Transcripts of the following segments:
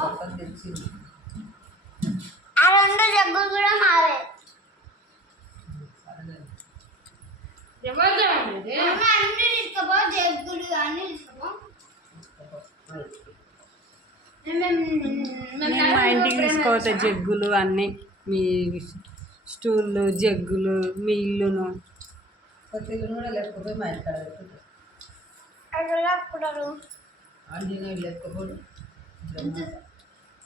చేసుకుంటా తెలిసింది మా ఇంటికి తీసుకోవచ్చు జగ్గులు అన్ని మీ స్టూళ్ళు జగ్గులు మీ ఇల్లును లేకపోతే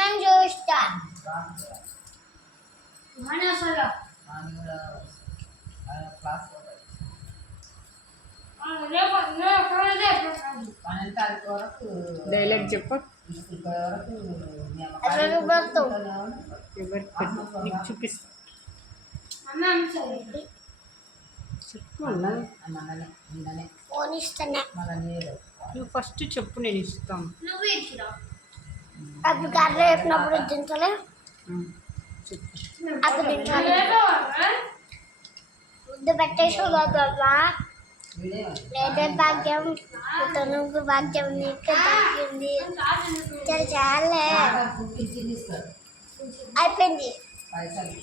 Nem győztem. Hányan szagyak? Hányan dialogue చెప్పు ఫస్ట్ చెప్పు నేను ఇస్తాను अब कर रहे हैं अपना पूरा दिन चले अब दिन चले तो बैठे शो लगा दबा लेते पाक जब तो नूं को बात जब निकल जाती है चल चल ले आई पेंडी